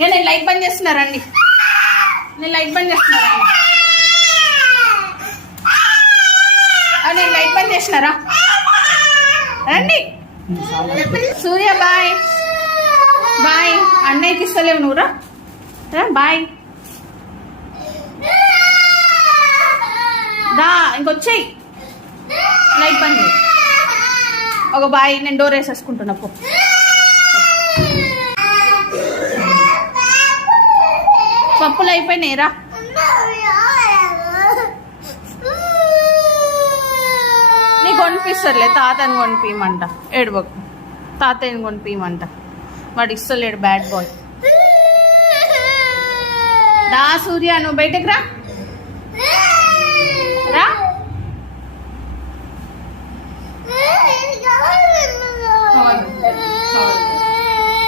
నేను లైట్ బంద్ చేస్తున్నారండి, నేను లైట్ బంద్ చేస్తున్నారండి. నేను లైట్ బంద్ చేసినారా? రండి సూర్య బాయ్ బాయ్. అన్నయ్యకి ఇస్తలేవు నువ్వురా, బాయ్. దా ఇంకొచ్చాయి, లైట్ బంద్ చేయి. ఒక బాయ్, నేను డోర్ వేసేసుకుంటున్నా పో. పప్పులు అయిపోయినాయి రా. నీకు కొనిపిస్తారులే, తాతని కొనిపించమంట. ఏడుబకు, తాతయ్యని కొనిపించమంట. వాడు ఇస్తలేడు, బ్యాడ్ బాయ్. దా సూర్య నువ్వు బయటకు రా.